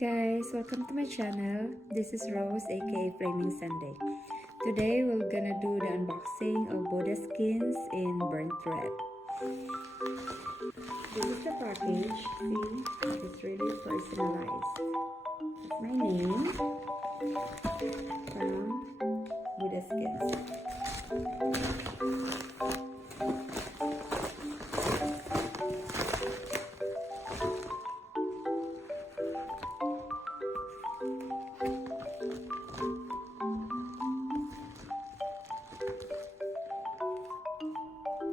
guys, welcome to my channel. This is Rose aka Flaming Sunday. Today we're gonna do the unboxing of Boda skins in burnt red. This is the package. See, it's really personalized. That's my name from Boda skins.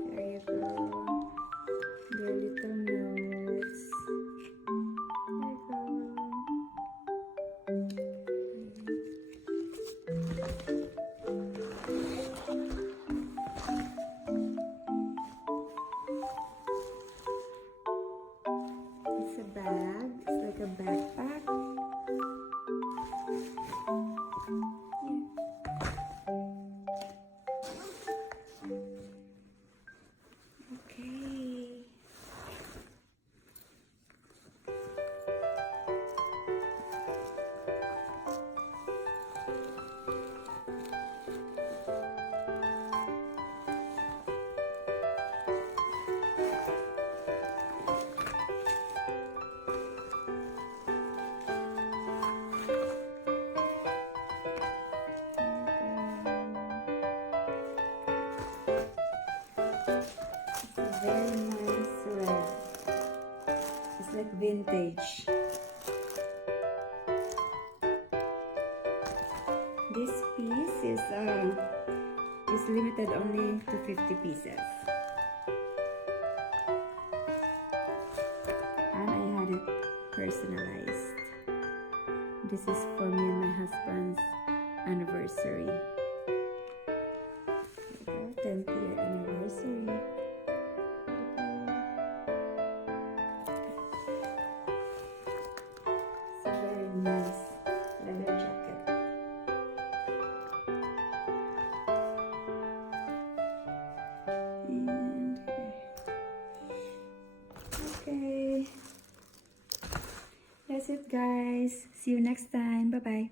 There you go. Your little notes. There you go. It's a bag. It's like a backpack. Okay. Very nice red. It's like vintage. This piece is limited only to 50 pieces. And I had it personalized. This is for me and my husband's anniversary. 10th year anniversary. Nice leather jacket. And okay, that's it guys. See you next time. Bye bye.